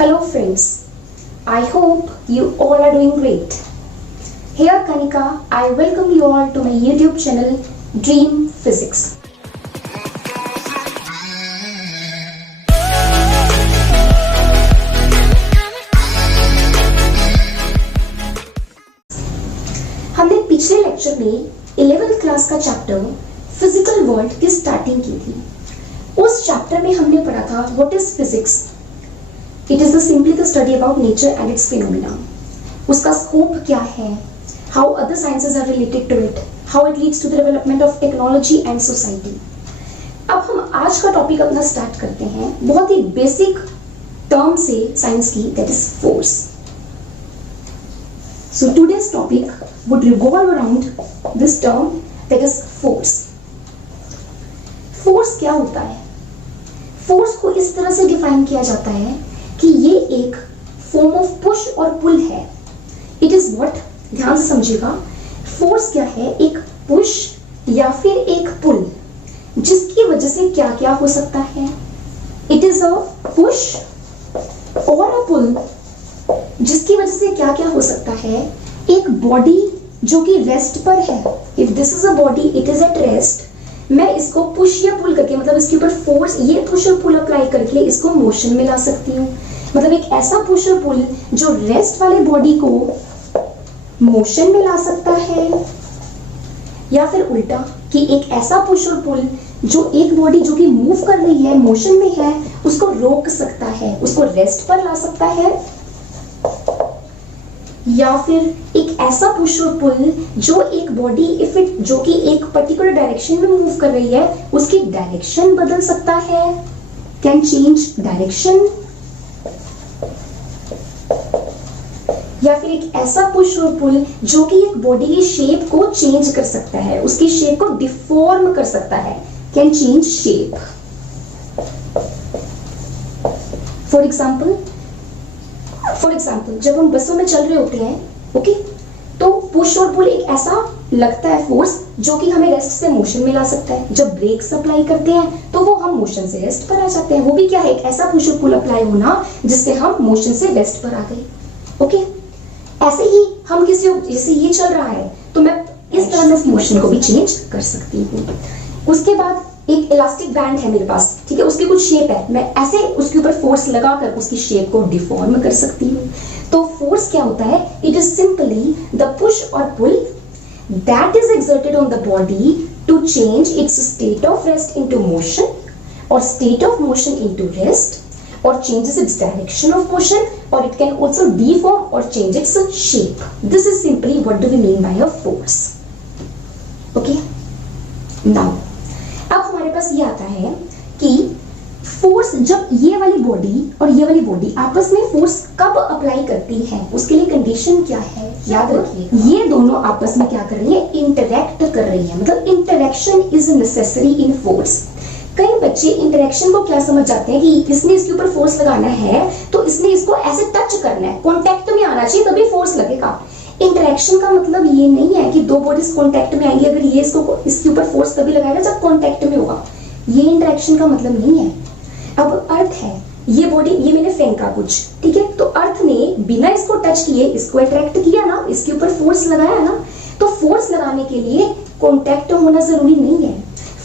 Hello friends, I hope you all are doing great. Here Kanika, I welcome you all to my YouTube channel Dream Physics. हमने पिछले lecture में 11th class का chapter physical world की starting की थी। उस chapter में हमने पढ़ा था what is physics. It is simply the study about nature and its phenomena. उसका स्कोप क्या है, how other sciences are related to it, how it leads to the development of technology and society. अब हम आज का topic अपना start करते हैं बहुत ही बेसिक टर्म से साइंस की, that is force. So today's topic would revolve around this term, that is force. Force क्या होता है? फोर्स को इस तरह से डिफाइन किया जाता है कि ये एक फॉर्म ऑफ पुश और पुल है। इट इज व्हाट, ध्यान से समझिएगा, फोर्स क्या है? एक पुश या फिर एक पुल जिसकी वजह से क्या क्या हो सकता है। इट इज अ पुश और अ पुल जिसकी वजह से क्या क्या हो सकता है। एक बॉडी जो कि रेस्ट पर है, if this is a body it is at rest, मैं इसको पुश या पुल करके, मतलब इसके ऊपर फोर्स, ये पुश और पुल अप्लाई करके इसको मोशन में ला सकती हूँ। मतलब एक ऐसा पुश और पुल जो रेस्ट वाले बॉडी को मोशन में ला सकता है, या फिर उल्टा कि एक ऐसा पुश और पुल जो एक बॉडी जो कि मूव कर रही है, मोशन में है, उसको रोक सकता है, उसको रेस्ट पर ला सकता है। या फिर एक ऐसा पुश और पुल जो एक बॉडी इफ इट जो कि एक पर्टिकुलर डायरेक्शन में मूव कर रही है, उसकी डायरेक्शन बदल सकता है, कैन चेंज डायरेक्शन। या फिर एक ऐसा पुश और पुल जो कि एक बॉडी की शेप को चेंज कर सकता है, उसकी शेप को डिफॉर्म कर सकता है, can change shape. For example जब हम बसों में चल रहे होते हैं, ओके, तो पुश और पुल एक ऐसा लगता है फोर्स जो कि हमें रेस्ट से मोशन में ला सकता है। जब ब्रेक्स अप्लाई करते हैं तो वो हम मोशन से रेस्ट पर आ जाते हैं। वो भी क्या है? एक ऐसा पुश और पुल अप्लाई होना जिससे हम मोशन से रेस्ट पर आ गए। ओके, ऐसे ही हम किसी, जैसे ये चल रहा है तो मैं इस तरह से मोशन को भी चेंज कर सकती हूँ। उसके बाद एक इलास्टिक बैंड है मेरे पास, ठीक है, उसकी कुछ शेप है, मैं ऐसे उसके ऊपर फोर्स लगाकर उसकी शेप को डिफॉर्म कर सकती हूँ। तो फोर्स क्या होता है? It is simply the push और pull that is exerted on the body to change its state of rest into motion और state of motion into rest, और changes its direction of motion, और it can also deform और change its shape. This is simply what do we mean by a force. Okay, now अब हमारे पास ये आता है कि फोर्स, जब ये वाली बॉडी और ये वाली बॉडी आपस में फोर्स कब अप्लाई करती है, उसके लिए कंडीशन क्या है? याद रखिए, ये दोनों आपस में क्या कर रही है? इंटरैक्ट कर रही है। मतलब interaction is necessary in force. कई बच्चे इंटरैक्शन को क्या समझ जाते हैं कि इसने इसके ऊपर फोर्स लगाना है तो इसने इसको ऐसे टच करना है, कॉन्टैक्ट में आना चाहिए तभी फोर्स लगेगा। इंटरैक्शन का मतलब ये नहीं है कि दो बॉडीज कांटेक्ट में आएंगी, अगर ये इसको इसके ऊपर फोर्स तभी लगाएगा जब कांटेक्ट में होगा। ये इंटरैक्शन का मतलब नहीं है। अब अर्थ है, ये बॉडी, ये मैंने फेंका कुछ, ठीक है, तो अर्थ ने बिना इसको टच किए इसको अट्रैक्ट किया ना, इसके ऊपर फोर्स लगाया ना। तो फोर्स लगाने के लिए कांटेक्ट होना जरूरी नहीं है।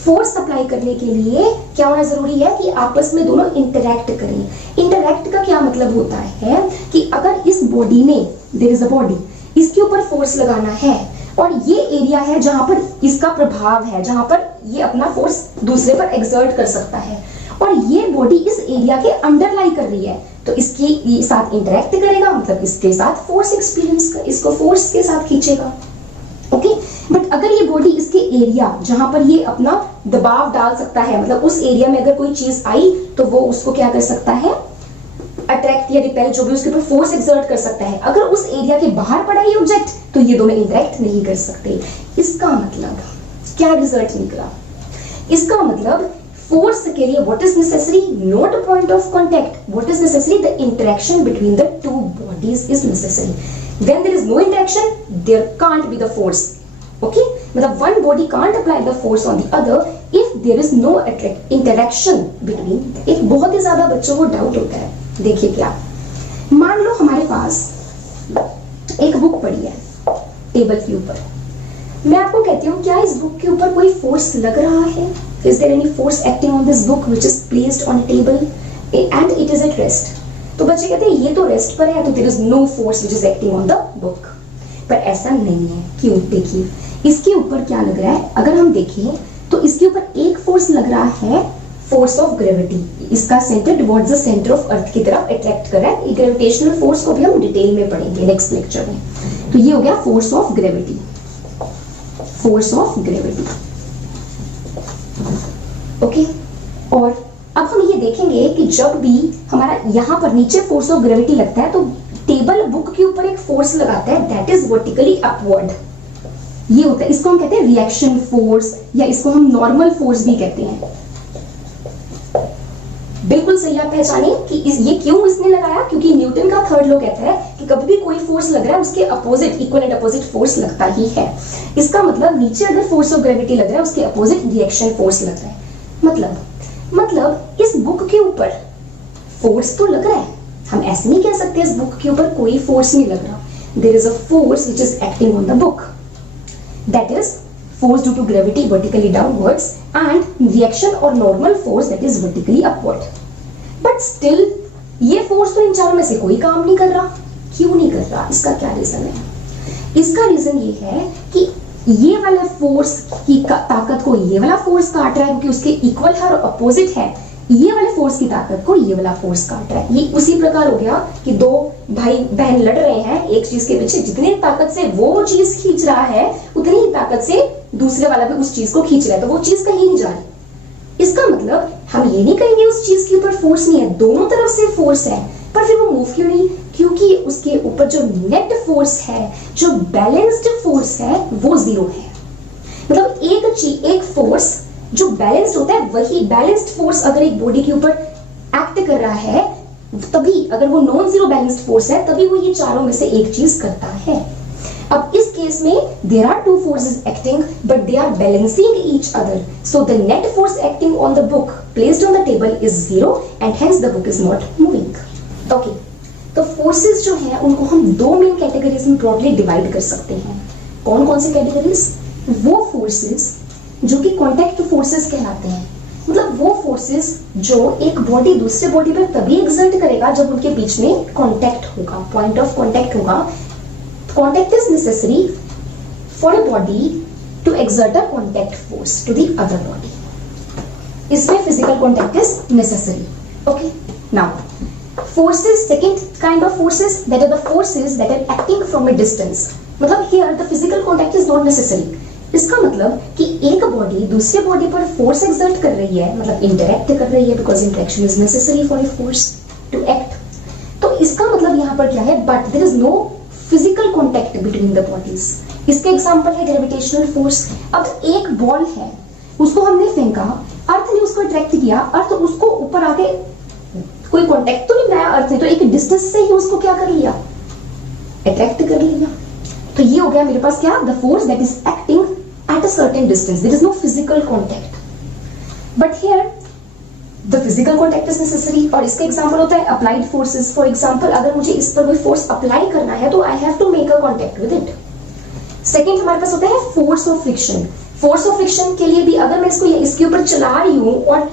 फोर्स अप्लाई करने के लिए क्या होना जरूरी है? कि आपस में दोनों इंटरैक्ट करें। इंटरैक्ट का क्या मतलब होता है कि अगर इस बॉडी ने, देयर इज अ बॉडी, इसके ऊपर फोर्स लगाना है और ये एरिया है जहां पर इसका प्रभाव है, जहां पर ये अपना फोर्स दूसरे पर एक्सर्ट कर सकता है, और ये बॉडी इस एरिया के अंडर लाई कर रही है, तो इसके साथ इंटरैक्ट करेगा, मतलब इसके साथ फोर्स एक्सपीरियंस, इसको फोर्स के साथ खींचेगा। ओके, बट अगर ये बॉडी इसके एरिया जहां पर ये अपना दबाव डाल सकता है, मतलब उस एरिया में अगर कोई चीज आई तो वो उसको क्या कर सकता है? अट्रैक्ट या रिपेल, जो भी उसके ऊपर फोर्स एक्सर्ट कर सकता है। अगर उस एरिया के बाहर पड़ा ये ऑब्जेक्ट तो ये दोनों इंटरैक्ट नहीं कर सकते। इसका मतलब क्या रिजल्ट निकला? इसका मतलब फोर्स के लिए what is necessary? Not a point of contact, what is necessary? The interaction between the two bodies is necessary. When there is no interaction there can't be the force. Okay, मतलब one body can't apply the force on the other if there is no interaction between। एक बहुत ही ज्यादा बच्चों को doubt होता है, देखिए क्या, मान लो हमारे पास एक बुक पड़ी है टेबल के ऊपर, मैं आपको कहती हूँ क्या इस बुक के ऊपर कोई फोर्स लग रहा है? Is there any force acting on this book which is placed on a table and it is at rest? तो बच्चे कहते हैं ये तो रेस्ट पर है, तो there is no force which is acting on the book. पर ऐसा नहीं है। क्यों? देखिए इसके ऊपर क्या लग रहा है, अगर हम देखें तो इसके ऊपर एक फोर्स लग रहा है, फोर्स ऑफ ग्रेविटी। इसका centre towards the centre of earth की तरफ अट्रैक्ट कर रहा है। ग्रेविटेशनल फोर्स को भी हम डिटेल में पढ़ेंगे नेक्स्ट लेक्चर में। तो ये हो गया force of gravity, force of gravity. Okay, और अब हम ये देखेंगे कि जब भी हमारा यहाँ पर नीचे फोर्स ऑफ ग्रेविटी लगता है तो टेबल बुक के ऊपर एक फोर्स लगाता है दैट इज वर्टिकली अपवर्ड। ये होता है, इसको हम कहते हैं रिएक्शन फोर्स, या इसको हम नॉर्मल फोर्स भी कहते हैं। बिल्कुल सही आप पहचाने कि ये क्यों इसने लगाया, क्योंकि न्यूटन का थर्ड लॉ कहता है कि कभी भी कोई फोर्स लग रहा है उसके opposite, equal and opposite force लगता ही है। इसका मतलब नीचे अगर फोर्स ऑफ ग्रेविटी लग रहा है उसके अपोजिट रिएक्शन फोर्स लग रहा है। मतलब इस बुक के ऊपर फोर्स तो लग रहा है, हम ऐसे नहीं कह सकते इस बुक के ऊपर कोई फोर्स नहीं लग रहा। There is a force which is acting on the book, that is force due to gravity vertically downwards and reaction or normal force that is vertically upward. But still ये force तो इन चारों में से कोई काम नहीं कर रहा। क्यों नहीं कर रहा? इसका क्या रीजन है? इसका रीजन ये है कि ये वाला फोर्स की ताकत को ये वाला फोर्स काट रहा है, क्योंकि उसके इक्वल है और अपोजिट है। ये वाले फोर्स की ताकत को ये वाला फोर्स काट रहा है। ये उसी प्रकार हो गया कि दो भाई बहन लड़ रहे हैं एक चीज के पीछे, जितनी ताकत से वो चीज खींच रहा है उतनी ही ताकत से दूसरे वाला भी उस चीज को खींच रहा है, तो वो चीज कहीं नहीं जा रही। इसका मतलब हम ये नहीं कहेंगे उस चीज के ऊपर फोर्स नहीं है, दोनों तरफ से फोर्स है, पर फिर वो मूव क्यों नहीं? क्योंकि उसके ऊपर जो नेट फोर्स है, जो बैलेंस्ड फोर्स है, वो जीरो है। मतलब एक फोर्स जो बैलेंस्ड होता है, वही बैलेंस्ड फोर्स अगर एक बॉडी के ऊपर एक्ट कर रहा है तभी, अगर वो नॉन जीरो बैलेंस्ड फोर्स है तभी वो ये चारों में से एक चीज करता है। अब इस केस में there are two forces acting but they are balancing each other, so the net force acting on the book placed on the table is zero and hence the book is not moving. Okay, तो forces जो है उनको हम दो main categories में broadly divide कर सकते हैं। कौन कौन सी कैटेगरीज? वो फोर्सेस जो कि कॉन्टैक्ट फोर्सेस कहलाते हैं, मतलब वो फोर्सेस जो एक बॉडी दूसरे बॉडी पर तभी एक्सर्ट करेगा जब उनके बीच में कॉन्टैक्ट होगा, पॉइंट ऑफ कॉन्टैक्ट होगा। Contact is necessary for a body to exert a contact force to the other body. इसमें physical contact is necessary. Okay, now forces, second kind of forces that are the forces that are acting from a distance. मतलब here the physical contact is not necessary. इसका मतलब कि एक body दूसरे body पर force exert कर रही है, मतलब इंटरैक्ट कर रही है, because interaction is necessary for a force to act. तो इसका मतलब यहाँ पर क्या है? But there is no physical contact between the bodies. इसके एग्जांपल है ग्रेविटेशनल फोर्स। अब एक बॉल है, उसको हमने फेंका, अर्थ ने उसको अट्रैक्ट किया, अर्थ उसको ऊपर आके, कोई कॉन्टैक्ट तो नहीं बनाया अर्थ ने, तो एक डिस्टेंस से ही उसको क्या कर लिया? अट्रैक्ट कर लिया। तो ये हो गया मेरे पास क्या? The force that is acting at a certain distance. There is no physical contact, but here the physical contact is necessary. और इसका एग्जांपल होता है applied forces. For example, अगर मुझे इस पर कोई फोर्स अप्लाई करना है तो I have to make a contact with it. Second हमारे पास होता है force of friction. Force of friction के लिए भी अगर मैं इसके ऊपर चला रही हूँ और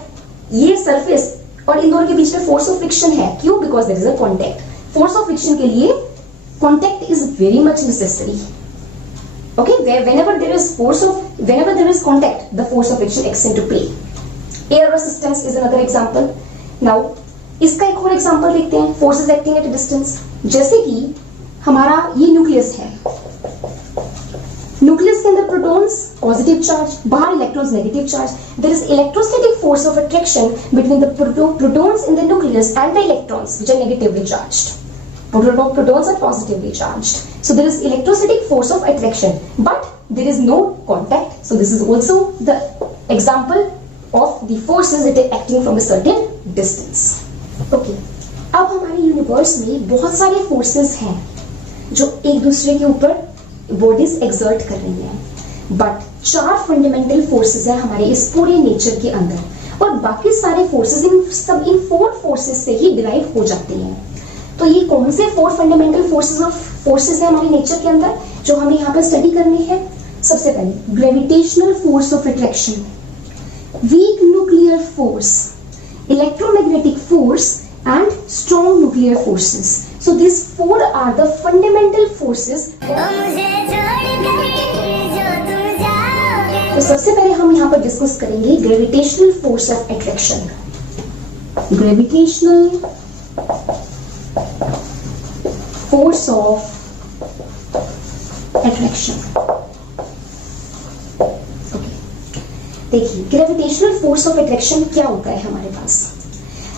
ये सरफेस और इन दोनों के बीच में फोर्स ऑफ फ्रिक्शन है, क्यों? Because there is a contact. Force of friction के लिए contact is very much necessary. Okay, whenever there is contact, the force of friction comes into play. Air resistance is another example. Now, इसका एक और example देखते हैं, forces acting at a distance. जैसे कि हमारा ये न्यूक्लियस है, न्यूक्लियस के अंदर प्रोटॉन्स पॉजिटिव चार्ज, बाहर electrons negative charge. There is electrostatic force of attraction between the protons in the nucleus and the electrons which are negatively charged. Protons are positively charged. So there is electrostatic force of attraction, but there is no contact. So this is also the example of the forces that are acting from a certain distance. Okay. अब हमारे universe में बहुत सारे forces हैं जो एक दूसरे के ऊपर बॉडीज एक्सर्ट कर रही हैं, बट 4 फंडामेंटल फोर्सेस है हमारे इस पूरे नेचर के अंदर, और बाकी सारे फोर्सेस इन 4 फोर्सेस से ही डिराइव हो जाते हैं. तो ये कौन से 4 फंडामेंटल फोर्सेस है हमारे नेचर के अंदर जो हमें यहाँ पर स्टडी करनी है? सबसे पहले gravitational force of attraction, weak nuclear force, electromagnetic force and strong nuclear forces. So this 4 are the fundamental forces. तो सबसे पहले हम यहाँ पर डिस्कस करेंगे gravitational force of attraction. Gravitational force of attraction. देखिए ग्रेविटेशनल फोर्स ऑफ अट्रैक्शन क्या होता है हमारे पास.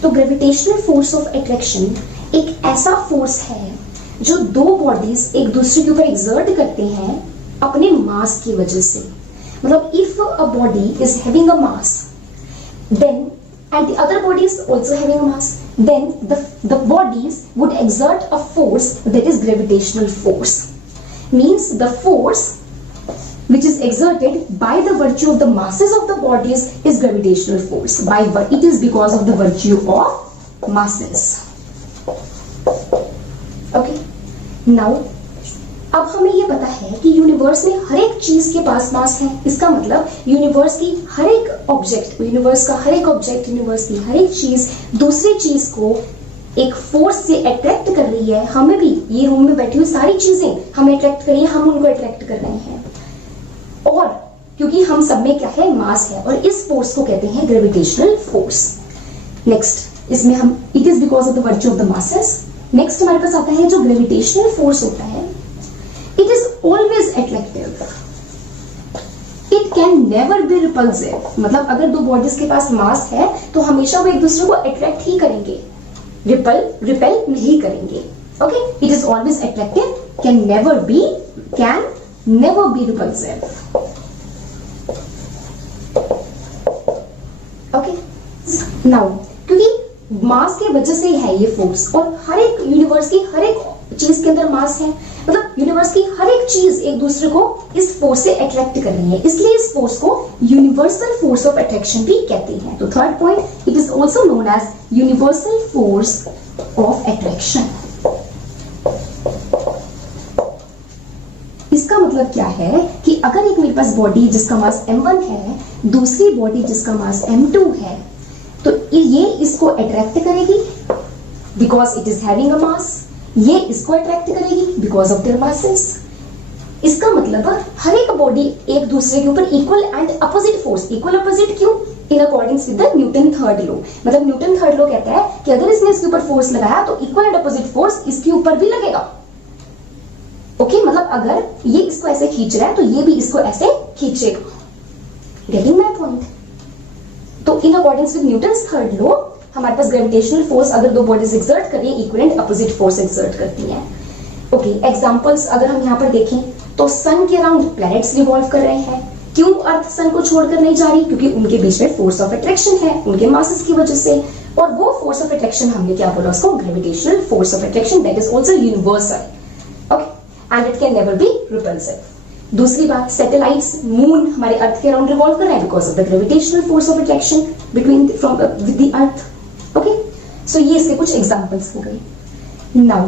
तो ग्रेविटेशनल फोर्स ऑफ अट्रैक्शन एक ऐसा फोर्स है जो दो बॉडीज एक दूसरे के ऊपर एक्सर्ट करते हैं अपने मास की वजह से. मतलब if a body is having a mass then and the other body is also having a mass, then the bodies would exert a force that is gravitational force. Means the force which is exerted by the virtue of the masses of the bodies is gravitational force. It is because of the virtue of masses. Okay. Now अब हमें ये पता है कि universe में हर एक चीज के पास मास है. इसका मतलब यूनिवर्स की हर एक ऑब्जेक्ट, यूनिवर्स का हर एक ऑब्जेक्ट, यूनिवर्स की हर एक चीज दूसरी चीज को एक फोर्स से अट्रैक्ट कर रही है. हमें भी ये रूम में बैठी हुई सारी चीजें हमें अट्रैक्ट कर रही है, हम उनको अट्रैक्ट कर रहे हैं. और क्योंकि हम सब में क्या है, मास है, और इस फोर्स को कहते हैं ग्रेविटेशनल फोर्स. नेक्स्ट इसमें हम it is because of the virtue of the masses. Next हमारे पास आता है जो ग्रेविटेशनल फोर्स होता है, it is always attractive, it can never be repulsive. मतलब अगर दो बॉडीज के पास मास है तो हमेशा वो एक दूसरे को अट्रैक्ट ही करेंगे, रिपेल नहीं करेंगे. Okay, it is always attractive, can never be repulsive. Okay, now क्योंकि मास के वजह से है ये फोर्स, और हर एक यूनिवर्स की हर एक चीज के अंदर मास है, मतलब यूनिवर्स की हर एक चीज एक दूसरे को इस फोर्स से अट्रैक्ट कर रही है, इसलिए इस फोर्स को यूनिवर्सल फोर्स ऑफ अट्रैक्शन भी कहते हैं. तो third point, it is also known as universal force of attraction. इसका मतलब क्या है कि अगर एक मेरे पास बॉडी जिसका मास m1 है, दूसरी बॉडी जिसका मास m2 है, तो ये इसको अट्रैक्ट करेगी because it is having a mass, ये इसको अट्रैक्ट करेगी बिकॉज ऑफ देयर मासेस. इसका मतलब हर एक बॉडी एक दूसरे के ऊपर equal and opposite force, equal opposite क्यों, in accordance with the Newton third law. मतलब न्यूटन थर्ड लॉ कहता है कि अगर इसने इसके ऊपर फोर्स लगाया तो इक्वल एंड अपोजिट फोर्स इसके ऊपर भी लगेगा. ओके, मतलब अगर ये इसको ऐसे खींच रहा है तो ये भी इसको ऐसे खींचेगा. Getting my point? तो in accordance with Newton's third law हमारे पास ग्रेविटेशनल फोर्स अगर दो बॉडीज एक्सर्ट कर रही है, equal and opposite force exert करती हैं. ओके, एग्जांपल्स अगर हम यहाँ पर देखें तो सन के अराउंड प्लैनेट्स रिवॉल्व कर रहे हैं. क्यों अर्थ सन को छोड़कर नहीं जा रही? क्योंकि उनके बीच में फोर्स ऑफ अट्रैक्शन है, उनके मासेस की वजह से. और वो फोर्स ऑफ अट्रैक्शन हमने क्या बोला उसको? Gravitational force of attraction, that is also universal. Okay, and it can never be repulsive. दूसरी बात, सैटेलाइट्स, मून हमारे अर्थ के अराउंड रिवॉल्व कर रहे हैं because of the gravitational force of attraction between from with the earth. Okay, so ये इसके कुछ एग्जांपल्स हो गए. नाउ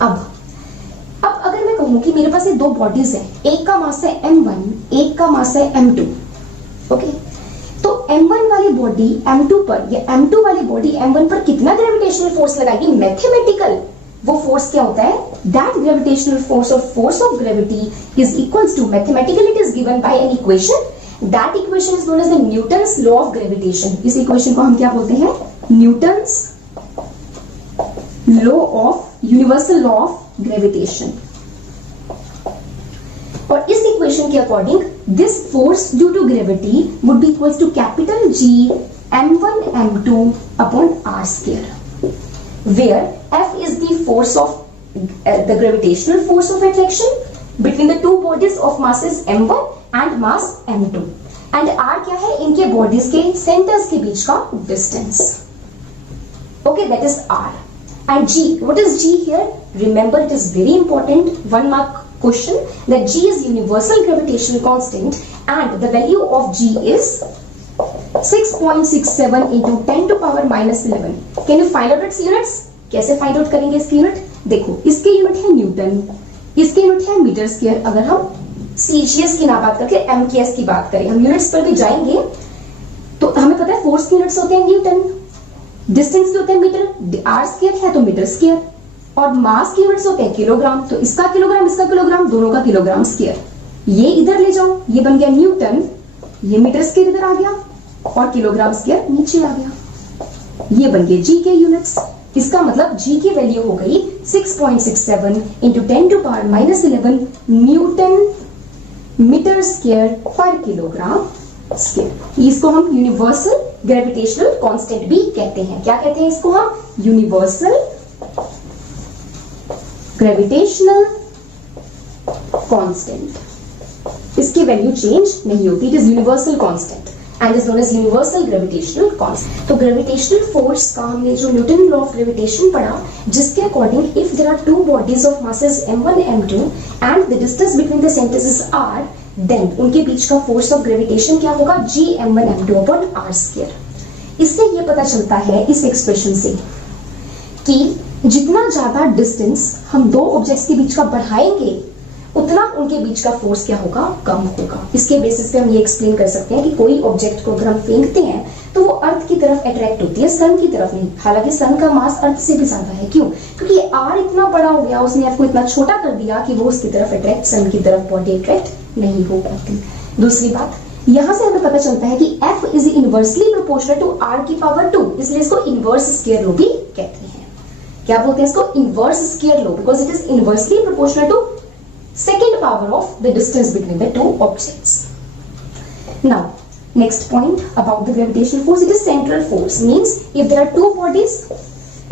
अब अगर मैं कहूं कि मेरे पास ये दो बॉडीज हैं, एक का मास है m1, एक का मास है m2. ओके, तो m1 वाली बॉडी m2 पर या m2 वाली बॉडी m1 पर कितना ग्रेविटेशनल फोर्स लगाएगी? मैथमेटिकल वो फोर्स क्या होता है? दैट ग्रेविटेशनल फोर्स और force of gravity is equals to, mathematically it is given by an equation. That equation is known as the Newton's law of gravitation. इस equation को हम क्या बोलते हैं? Newton's law of universal law of gravitation. और इस equation के according this force due to gravity would be equals to capital G m1 m2 upon r square, where F is the force of the gravitational force of attraction between the two bodies of masses m1 and mass m2, and r क्या है? इनके bodies के centres के बीच का distance. Okay, that is r. And g, what is g here? Remember, it is very important 1 mark question that g is universal gravitational constant and the value of g is 6.67 into 10 to power minus 11. Can you find out its units? कैसे find out करेंगे इसकी unit? देखो, इसके unit है Newton, इसके unit है metre square. अगर हम सीजीएस की ना बात करके एमकेएस की बात करें, हम यूनिट्स पर भी जाएंगे तो हमें पता है फोर्स के यूनिट्स होते हैं न्यूटन, डिस्टेंस के होते हैं मीटर, आर स्क्वायर है तो मीटर स्क्वायर, और मास के यूनिट्स होते हैं किलोग्राम, तो इसका किलोग्राम दोनों का किलोग्राम स्क्वायर। ये इधर ले जाओ, ये बन गया न्यूटन, ये मीटर स्क्वायर इधर आ गया और किलोग्राम स्क्वायर नीचे आ गया। ये बन गए जी के यूनिट्स। इसका मतलब जी की वैल्यू हो गई 6.67 इंटू 10⁻⁻11 न्यूटन मीटर स्क्वायर पर किलोग्राम स्क्वायर। इसको हम यूनिवर्सल ग्रेविटेशनल कांस्टेंट भी कहते हैं। क्या कहते हैं इसको हम? Universal gravitational constant. इसकी वैल्यू चेंज नहीं होती, it is universal constant and is known as universal gravitational constant. तो ग्रेविटेशनल फोर्स का हमने जो न्यूटन लॉ ऑफ ग्रेविटेशन पढ़ा, जिसके according if there are two bodies of masses m1 m2 and the distance between the centres is r, then उनके बीच का force of gravitation क्या होगा? g m1 m2 upon r square. इससे ये पता चलता है इस एक्सप्रेशन से कि जितना ज्यादा डिस्टेंस हम दो ऑब्जेक्ट्स के बीच का बढ़ाएंगे, उतना उनके बीच का फोर्स क्या होगा? कम होगा। इसके बेसिस पे हम ये एक्सप्लेन कर सकते हैं कि कोई ऑब्जेक्ट को अगर हम फेंकते हैं तो वो अर्थ की तरफ अट्रैक्ट होती है, सन की तरफ नहीं। हालांकि सन का मास अर्थ से भी ज्यादा है। क्यों? क्योंकि आर इतना बड़ा हो गया, उसने आपको इतना छोटा कर दिया कि वो उसकी तरफ अट्रैक्ट, सन की तरफ बॉडी अट्रैक्ट नहीं हो पाती। दूसरी बात, यहां से हमें पता चलता है कि F is inversely proportional to R की पावर 2, इसलिए इसको इनवर्स स्क्वायर लॉ भी कहते हैं। क्या बोलते हैं इसको? Inverse square law, because it is inversely proportional to second power of the distance between the two objects. Now, next point about the gravitational force, it is central force. Means if there are two bodies,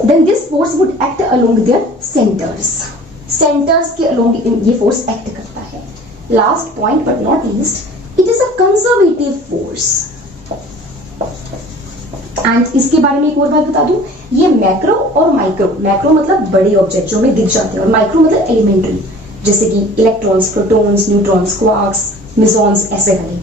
then this force would act along their centers. Centers के along ये force act करता है. Last point but not least, it is a conservative force. And इसके बारे में एक और बात बता दूं, ये मैक्रो और माइक्रो, मैक्रो मतलब बड़े ऑब्जेक्ट जो हमें दिख जाते हैं, और माइक्रो मतलब एलिमेंट्री, जैसे कि इलेक्ट्रॉन्स, प्रोटॉन्स, न्यूट्रॉन्स, क्वार्क्स, मेसॉन्स, ऐसे वाले।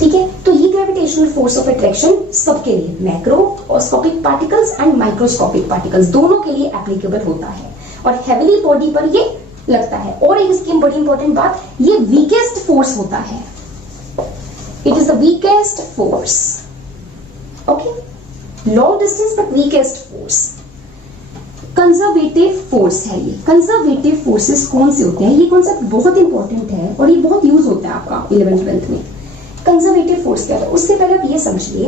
ठीक है, तो ये ग्रेविटेशनल फोर्स ऑफ अट्रैक्शन सबके लिए, macroscopic particles and microscopic particles दोनों के लिए एप्लीकेबल होता है, और हेवीली बॉडी पर ये लगता है। और एक इसकी बड़ी इंपॉर्टेंट बात, ये वीकेस्ट फोर्स होता है, it is the weakest force. Okay, long distance but weakest force. Conservative force है ये। कंजर्वेटिव फोर्सेस कौन से होते हैं? ये कॉन्सेप्ट बहुत इंपॉर्टेंट है और ये बहुत यूज होता है आपका 11th-12th में। कंजर्वेटिव फोर्स क्या है? उससे पहले आप ये समझिए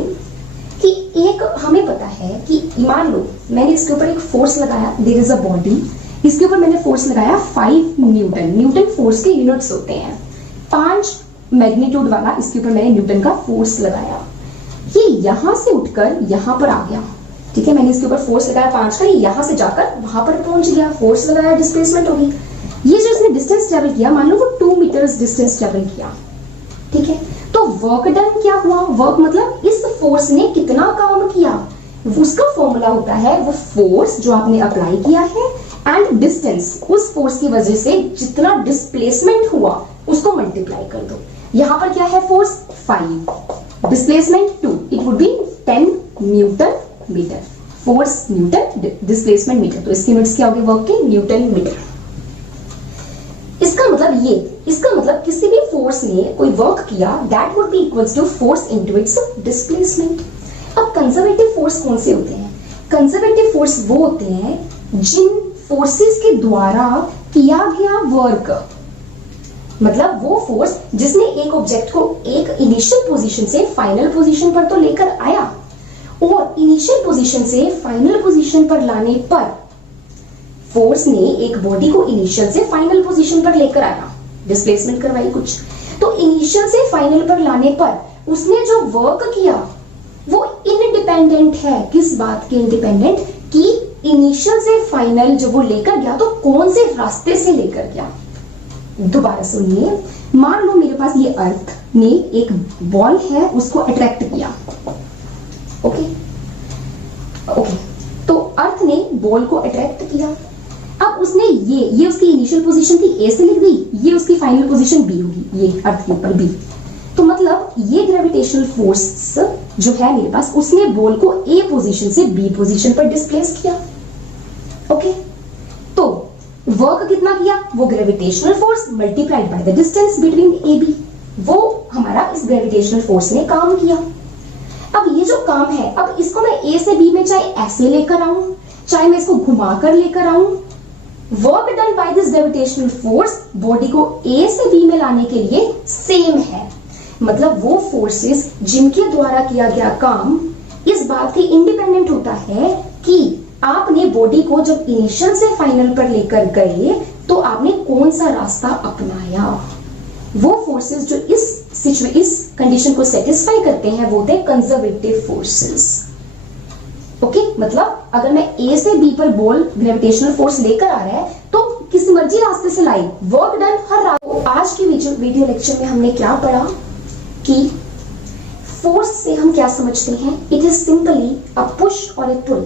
कि एक हमें पता है कि मान लो मैंने इसके ऊपर एक फोर्स लगाया, देयर इज अ बॉडी, इसके ऊपर मैंने फोर्स लगाया 5 न्यूटन। न्यूटन फोर्स के यूनिट्स होते हैं। 5 मैग्नीट्यूड वाला इसके ऊपर मैंने न्यूटन का फोर्स लगाया, ये यहां से उठकर यहां पर आ गया। ठीक है, मैंने इसके ऊपर फोर्स लगाया 5 का, ये यहां से जाकर वहां पर पहुंच गया, फोर्स लगाया, डिस्प्लेसमेंट होगी। ये जो इसने डिस्टेंस ट्रेवल किया, मान लो वो 2 मीटर्स डिस्टेंस ट्रेवल किया। ठीक है, तो वर्क डन क्या हुआ? वर्क मतलब इस फोर्स ने कितना काम किया, उसका फॉर्मूला होता है वो फोर्स जो आपने अप्लाई किया है एंड डिस्टेंस, उस फोर्स की वजह से जितना डिस्प्लेसमेंट हुआ उसको मल्टीप्लाई कर दो। यहां पर क्या है? Force 5, displacement 2, it would be 10 newton metre. Force newton, displacement metre, तो इसके यूनिट्स क्या हो गए वर्क के? Newton metre. इसका मतलब ये, इसका मतलब किसी भी फोर्स ने कोई वर्क किया, that would be equals to force into its displacement. अब कंजर्वेटिव फोर्स कौन से होते हैं? कंजर्वेटिव फोर्स वो होते हैं जिन फोर्सेस के द्वारा किया गया वर्क, मतलब वो फोर्स जिसने एक ऑब्जेक्ट को एक इनिशियल पोजीशन से फाइनल पोजीशन पर तो लेकर आया, और इनिशियल पोजीशन से फाइनल पोजीशन पर लाने पर फोर्स ने एक बॉडी को इनिशियल से फाइनल पोजीशन पर लेकर आया, डिस्प्लेसमेंट करवाई कुछ, तो इनिशियल से फाइनल पर लाने पर उसने जो वर्क किया वो इंडिपेंडेंट है। किस बात के इंडिपेंडेंट? कि इनिशियल से फाइनल जो वो लेकर गया तो कौन से रास्ते से लेकर गया। दोबारा सुनिए, मान लो मेरे पास ये अर्थ ने एक बॉल है, उसको अट्रैक्ट किया। ओके, तो अर्थ ने बॉल को अट्रैक्ट किया। अब उसने ये उसकी इनिशियल पोजीशन थी, ए से लिख दी, ये उसकी फाइनल पोजीशन बी होगी, ये अर्थ के ऊपर बी। तो मतलब ये ग्रेविटेशनल फोर्स जो है मेरे पास, उसने बॉल को ए पोजीशन से बी पोजीशन पर डिस्प्लेस किया। ओके, तो वर्क कितना किया, वो gravitational force multiplied by the distance between A B, वो हमारा इस ग्रेविटेशनल फोर्स ने काम किया। अब ये जो काम है, अब इसको मैं ए से बी में चाहे ऐसे लेकर आऊं, चाहे मैं इसको घुमाकर लेकर आऊं, work done by this gravitational force body को ए से बी में लाने के लिए सेम है। मतलब वो फोर्सेस जिनके द्वारा किया गया काम इस बात की इंडिपेंडेंट होता है कि आपने बॉडी को जब इनिशियल से फाइनल पर लेकर गए तो आपने कौन सा रास्ता अपनाया। वो फोर्सेस जो इस कंडीशन को सेटिस्फाई करते हैं वो होते हैं कंजर्वेटिव फोर्सेस। ओके, मतलब अगर मैं ए से बी पर बॉल ग्रेविटेशनल फोर्स लेकर आ रहा है तो किसी मर्जी रास्ते से लाई, वर्क डन हर रास्ते। आज की वीडियो लेक्चर में हमने क्या पढ़ा कि फोर्स से हम क्या समझते हैं, it is simply a push और ए पुल।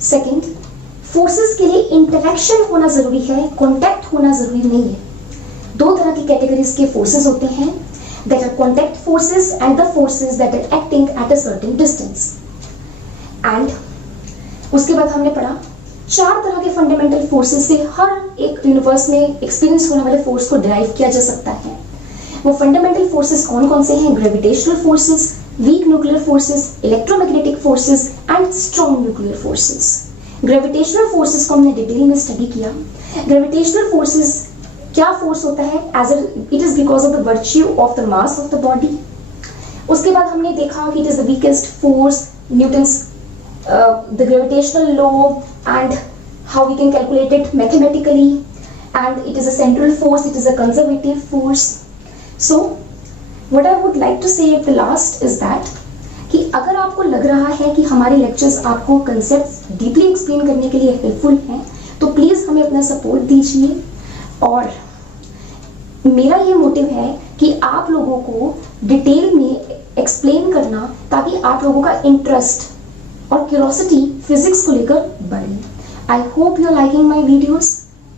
सेकंड, फोर्सेस के लिए इंटरेक्शन होना जरूरी है, कांटेक्ट होना जरूरी नहीं है। दो तरह की कैटेगरीज के फोर्सेस होते हैं, that are contact forces and the forces that are acting at a certain distance. And उसके बाद हमने पढ़ा 4 तरह के फंडामेंटल फोर्सेस से हर एक यूनिवर्स में एक्सपीरियंस होने वाले फोर्स को डिराइव किया जा सकता है। वो फंडामेंटल फोर्सेस कौन कौन से हैं, gravitational forces, weak nuclear forces, electromagnetic forces and strong nuclear forces. Gravitational forces को हमने डिटेल में स्टडी किया। ग्रेविटेशनल फोर्सेस क्या फोर्स होता है, as it is because of the virtue of the mass of the body. उसके बाद हमने देखा कि it is the weakest force, Newton's the gravitational law and how we can calculate it mathematically, and it is a central force, it is a conservative force. So what I would like to say at the last is that कि अगर आपको लग रहा है कि हमारे lectures आपको concepts deeply explain करने के लिए हेल्पफुल हैं तो प्लीज हमें अपना सपोर्ट दीजिए। और मेरा ये मोटिव है कि आप लोगों को डिटेल में एक्सप्लेन करना ताकि आप लोगों का इंटरेस्ट और क्यूरोसिटी फिजिक्स को लेकर बढ़े। I hope you are liking my videos.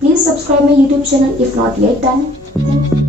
Please subscribe my YouTube channel if not yet done.